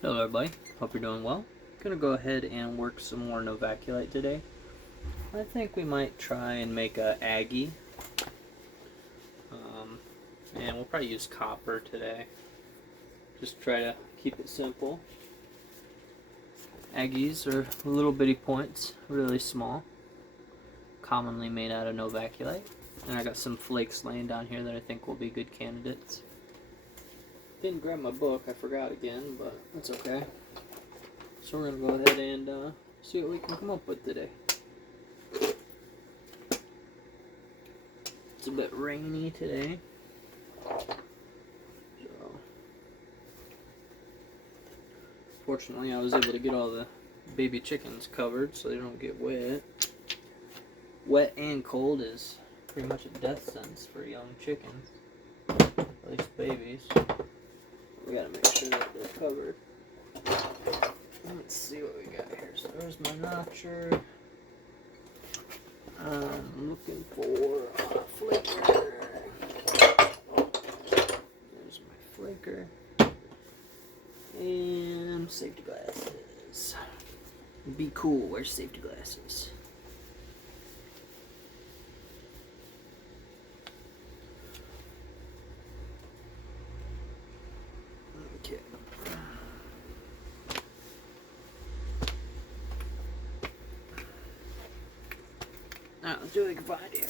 Hello everybody, hope you're doing well. Gonna go ahead and work some more Novaculite today. I think we might try and make a Agee. And we'll probably use copper today. Just try to keep it simple. Agees are little bitty points, really small. Commonly made out of Novaculite. And I got some flakes laying down here that I think will be good candidates. Didn't grab my book, I forgot again, but that's okay. So we're going to go ahead and see what we can come up with today. It's a bit rainy today. So, fortunately I was able to get all the baby chickens covered so they don't get wet. Wet and cold is pretty much a death sentence for young chickens, at least babies. We gotta make sure that they're covered. Let's see what we got here. So there's my notcher. I'm looking for a flaker. There's my flaker. And safety glasses. Be cool, wear safety glasses. Okay. Now, let's see what we can find here.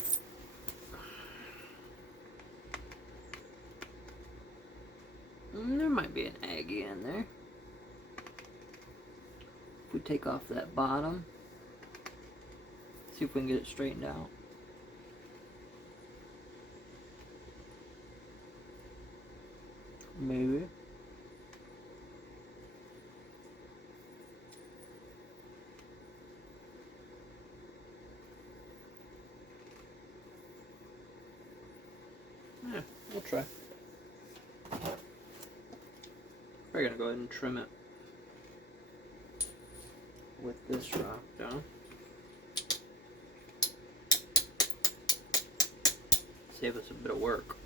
There might be an Agee in there. If we take off that bottom, see if we can get it straightened out. Maybe. Yeah, we'll try. We're gonna go ahead and trim it with this rock down. Save us a bit of work.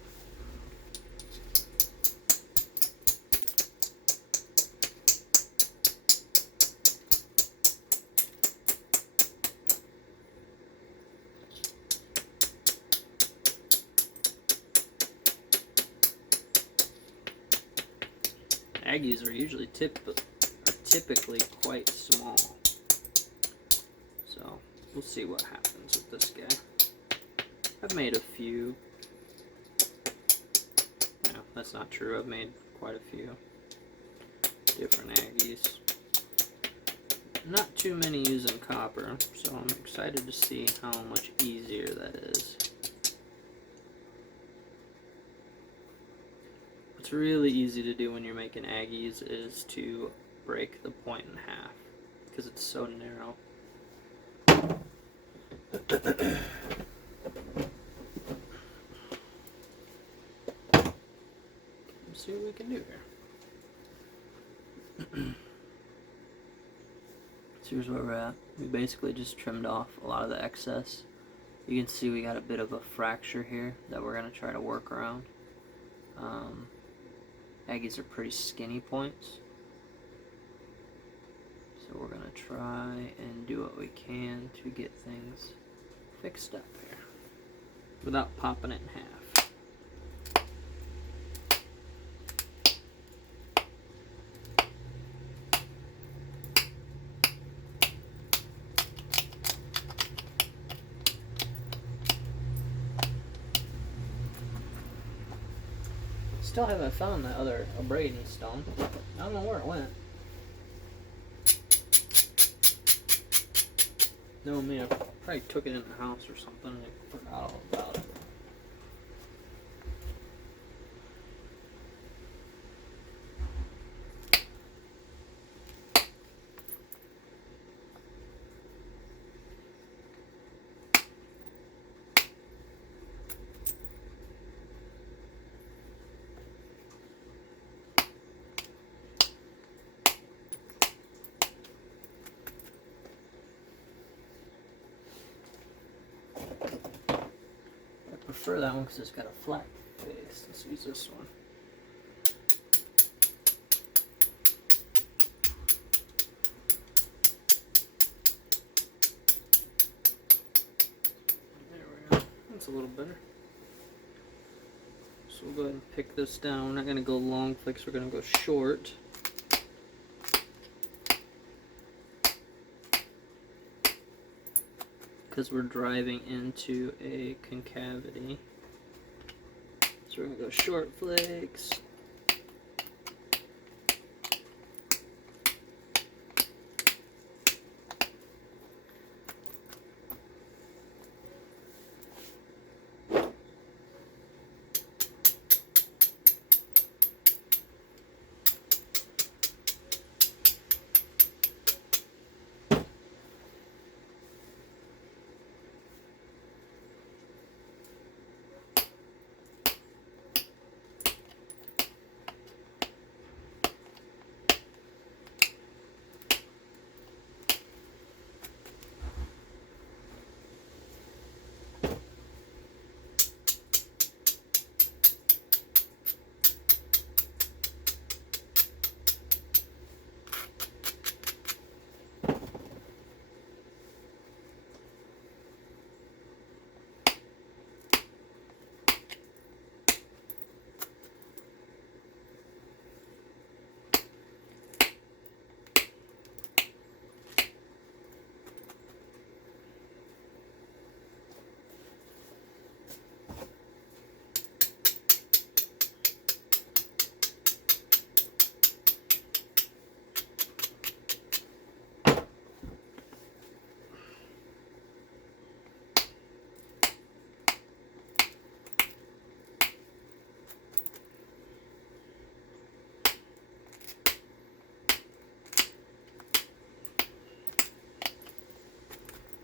Agees are usually typically quite small, so we'll see what happens with this guy. I've made a few. No, that's not true. I've made quite a few different Agees. Not too many using copper, so I'm excited to see how much easier that is. What's really easy to do when you're making Agees is to break the point in half because it's so narrow. Let's see what we can do here. So here's where we're at. We basically just trimmed off a lot of the excess. You can see we got a bit of a fracture here that we're going to try to work around. Agees are pretty skinny points, so we're going to try and do what we can to get things fixed up here without popping it in half. Still haven't found that other abrading stone. I don't know where it went. No, me, I probably took it in the house or something and I forgot all about it. I prefer that one because it's got a flat face. Let's use this one. a little better. So we'll go ahead and pick this down. We're not going to go long flicks, we're going to go short. Because we're driving into a concavity. So we're going to go short flicks.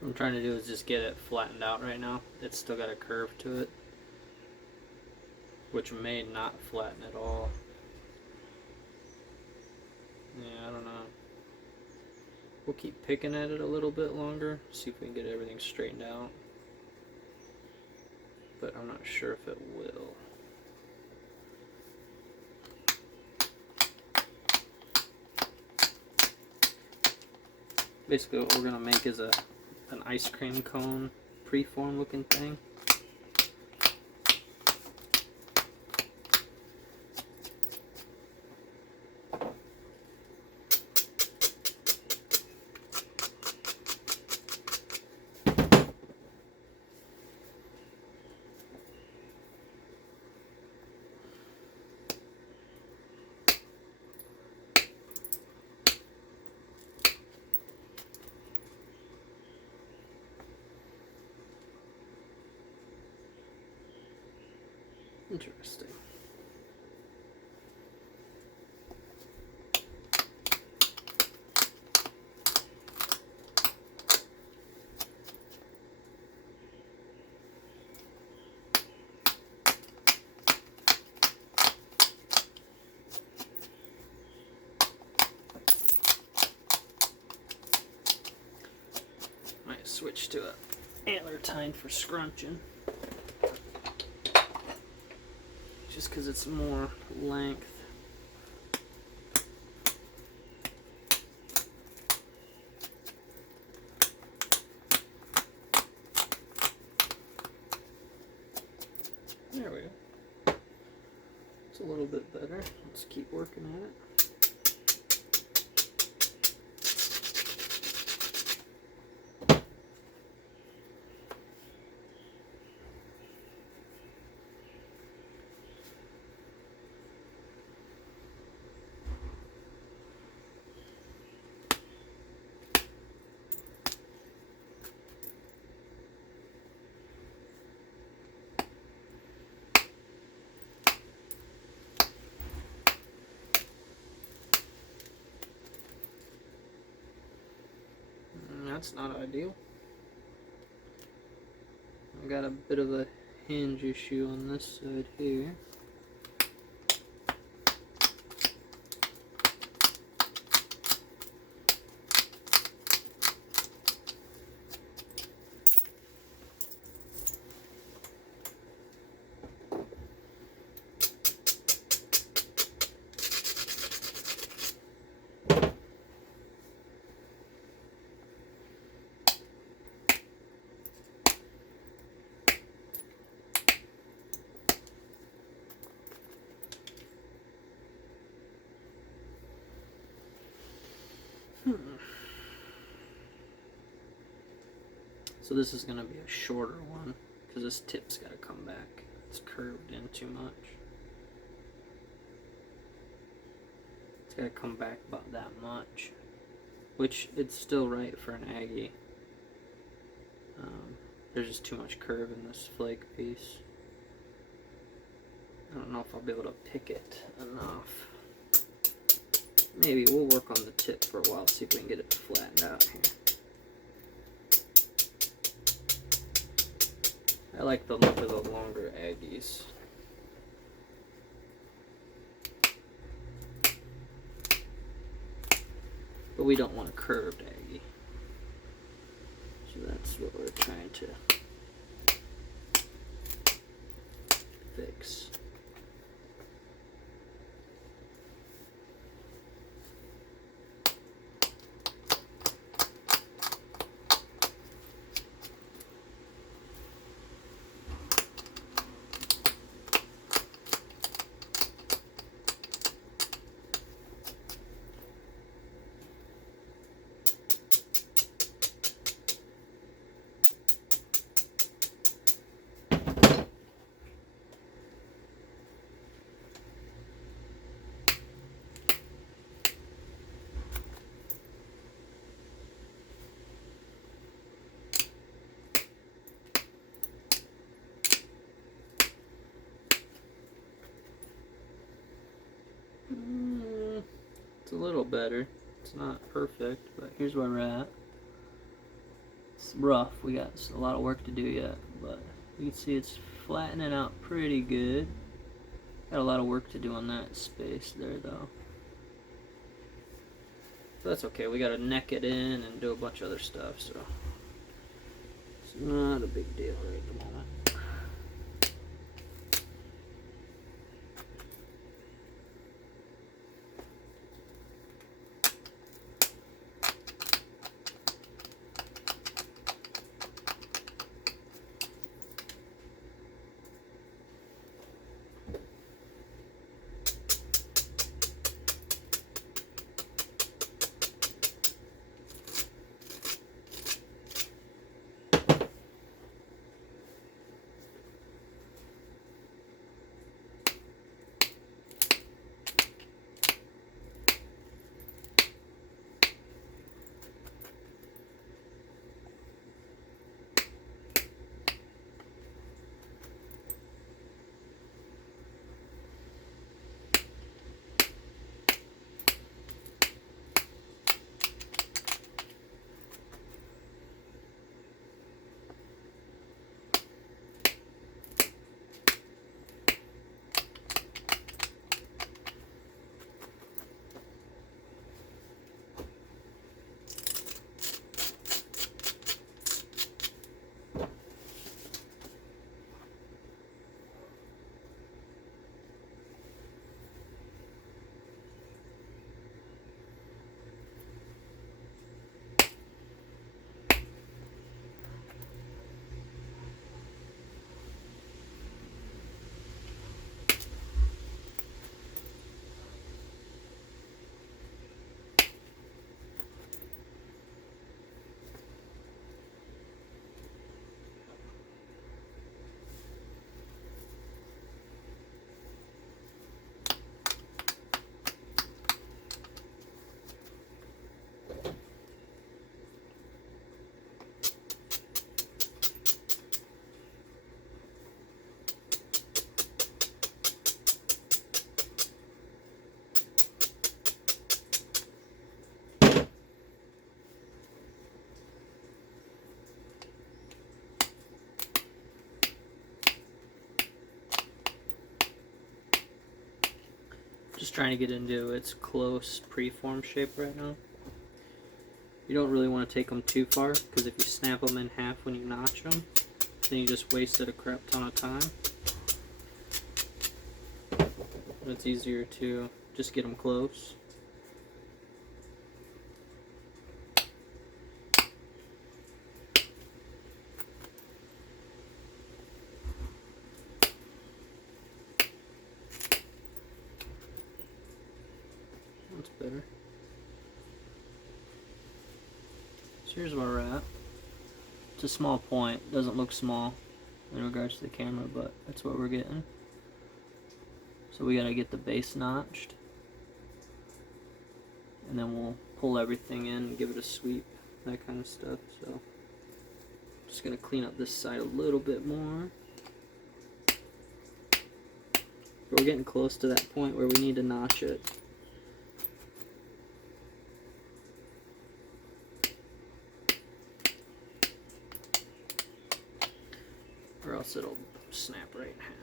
What I'm trying to do is just get it flattened out right now. It's still got a curve to it, which may not flatten at all. Yeah, I don't know. We'll keep picking at it a little bit longer, see if we can get everything straightened out. But I'm not sure if it will. Basically what we're going to make is an ice cream cone preform looking thing. Interesting. Might switch to a antler tine for scrunching. Just because it's more length. There we go. It's a little bit better. Let's keep working at it. That's not ideal. I got a bit of a hinge issue on this side here. So this is going to be a shorter one because this tip's got to come back. It's curved in too much. It's got to come back about that much, which it's still right for an Aggie. There's just too much curve in this flake piece. I don't know if I'll be able to pick it enough. Maybe we'll work on the tip for a while, see if we can get it flattened out here. I like the look of the longer Aggies. But we don't want a curved Aggie. So that's what we're trying to fix. It's a little better. It's not perfect, but here's where we're at. It's rough. We got a lot of work to do yet, but you can see it's flattening out pretty good. Got a lot of work to do on that space there, though. But that's okay. We got to neck it in and do a bunch of other stuff, so it's not a big deal right at the moment. Just trying to get into its close preform shape right now. You don't really want to take them too far, because if you snap them in half when you notch them, then you just wasted a crap ton of time. It's easier to just get them close. That's better. So here's where we're at. It's a small point. Doesn't look small in regards to the camera, but that's what we're getting. So we gotta get the base notched, and then we'll pull everything in and give it a sweep, that kind of stuff. So just gonna clean up this side a little bit more. We're getting close to that point where we need to notch it. Or else it'll snap right in half.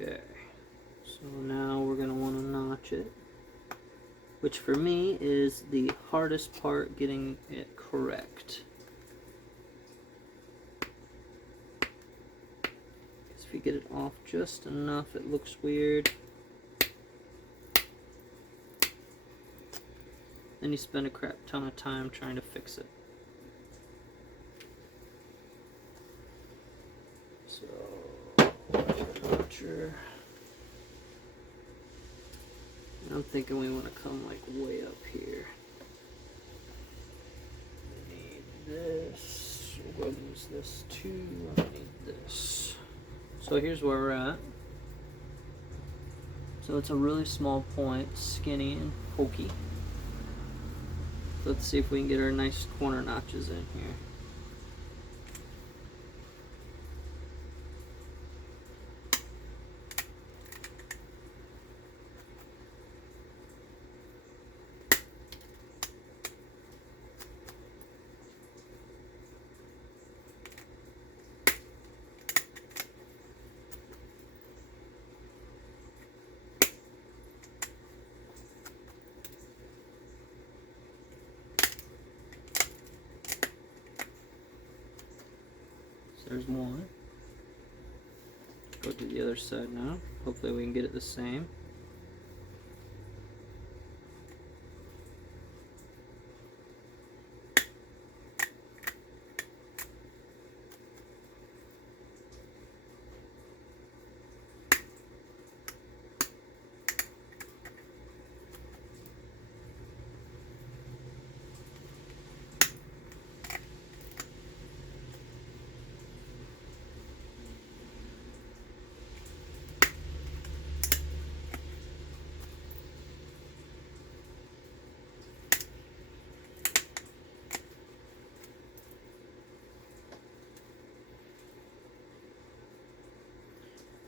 Okay, so now we're going to want to notch it, which for me is the hardest part, getting it correct. Because if you get it off just enough, it looks weird. Then you spend a crap ton of time trying to fix it. So, notcher. I'm thinking we want to come like way up here. We need this. We'll go use this too. I need this. So here's where we're at. So it's a really small point, skinny and pokey. Let's see if we can get our nice corner notches in here. There's one. Go to the other side now. Hopefully we can get it the same.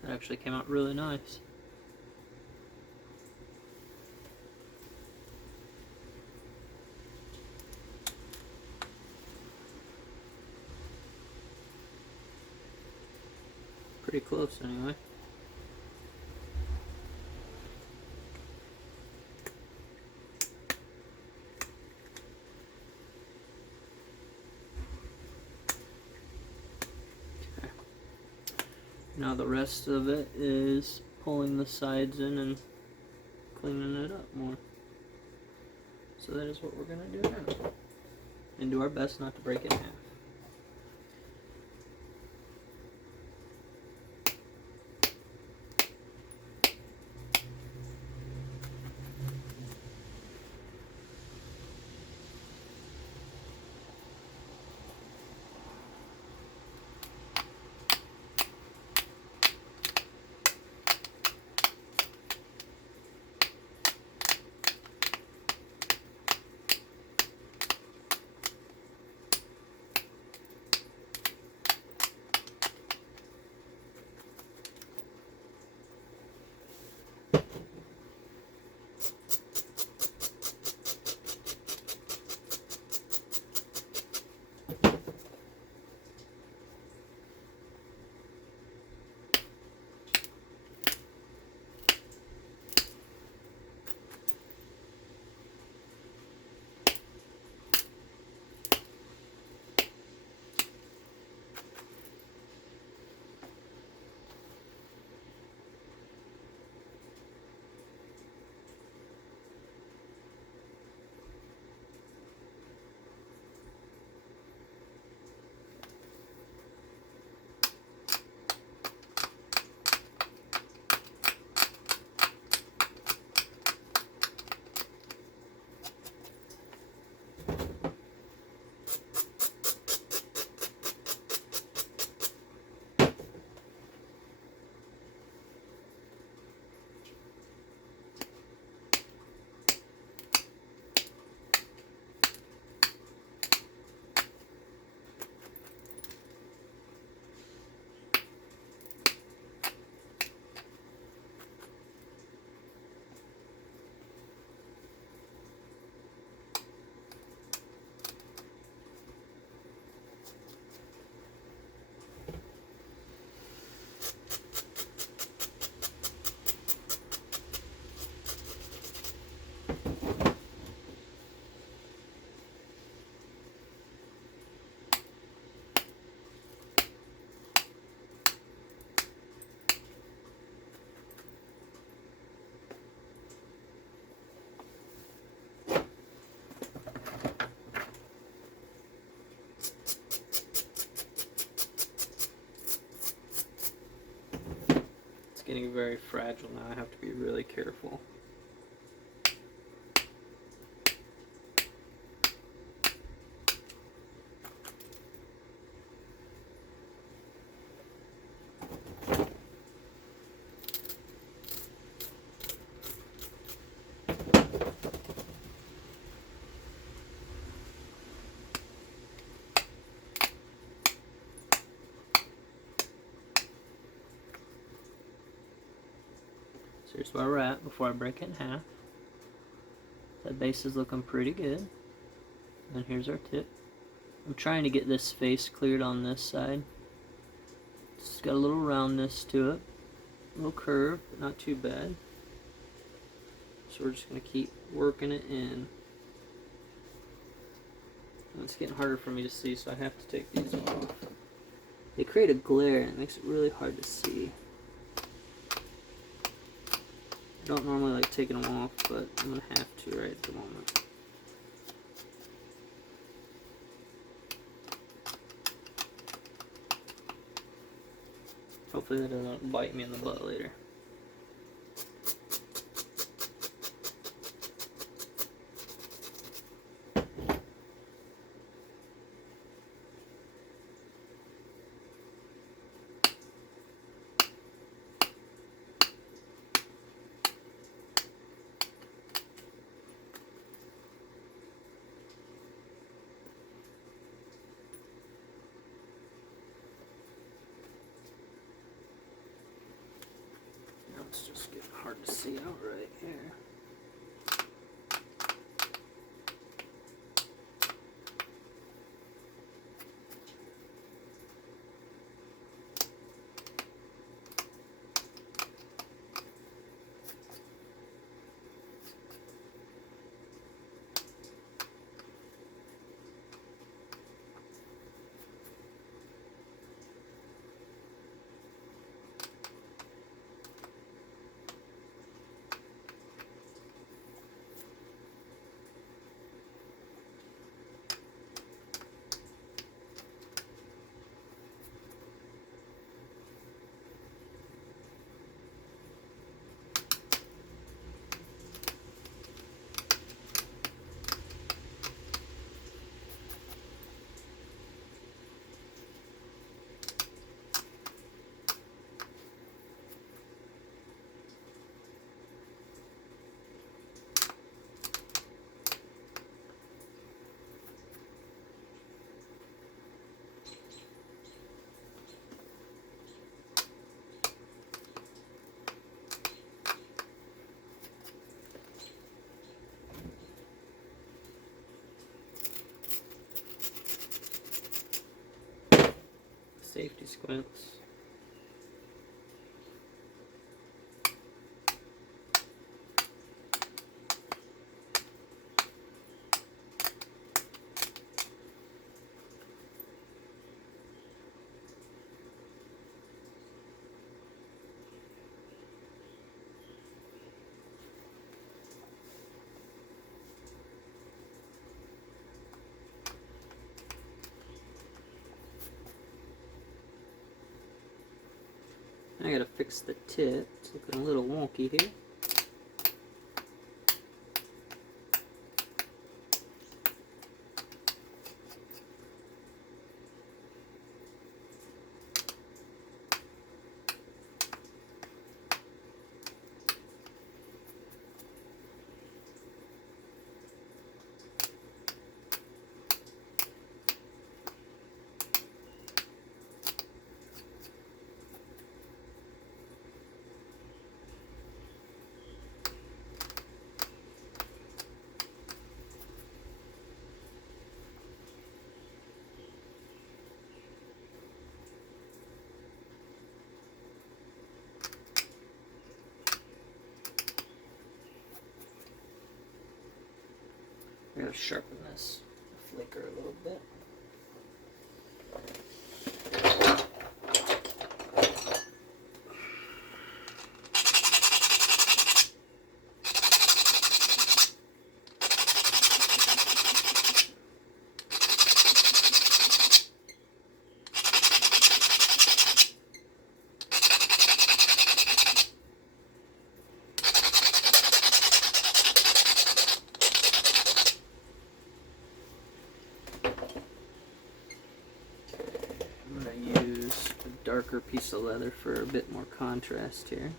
That actually came out really nice. Pretty close anyway. Now the rest of it is pulling the sides in and cleaning it up more. So that is what we're going to do now. And do our best not to break it in half. getting very fragile now. I have to be really careful. So here's where we're at before I break it in half. That base is looking pretty good. And here's our tip. I'm trying to get this face cleared on this side. It's got a little roundness to it. A little curve, but not too bad. So we're just going to keep working it in. And it's getting harder for me to see, so I have to take these off. They create a glare and it makes it really hard to see. I don't normally like taking them off, but I'm going to have to right at the moment. Hopefully that doesn't bite me in the butt later. It's just getting hard to see out right here. Safety squints. I gotta fix the tip. It's looking a little wonky here. I'm going to sharpen this flicker a little bit. darker piece of leather for a bit more contrast here.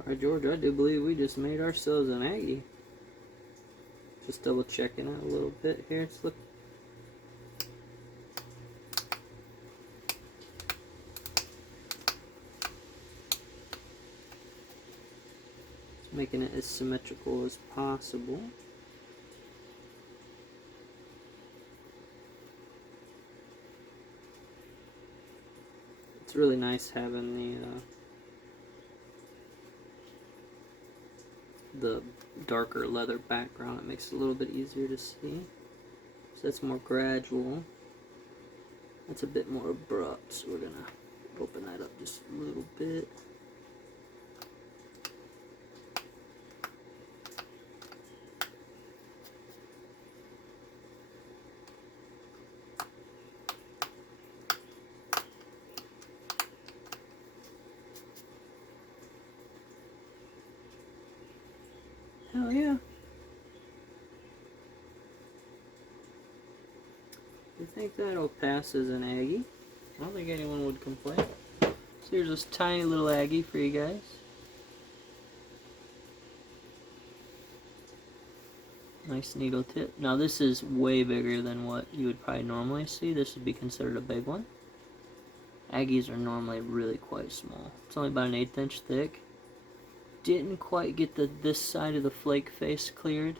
Alright, George, I do believe we just made ourselves an Aggie. Just double checking it a little bit here. It's look. Just making it as symmetrical as possible. It's really nice having the darker leather background. It makes it a little bit easier to see. So that's more gradual. That's a bit more abrupt, so we're gonna open that up just a little bit. Hell yeah. I think that'll pass as an Aggie. I don't think anyone would complain. So here's this tiny little Aggie for you guys. Nice needle tip. Now this is way bigger than what you would probably normally see. This would be considered a big one. Aggies are normally really quite small. It's only about an 1/8 inch thick. Didn't quite get this side of the flake face cleared.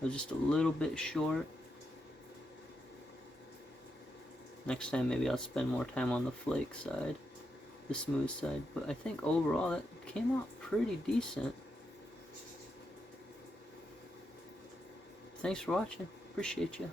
It was just a little bit short. Next time maybe I'll spend more time on the flake side, the smooth side. But I think overall that came out pretty decent. Thanks for watching. Appreciate you.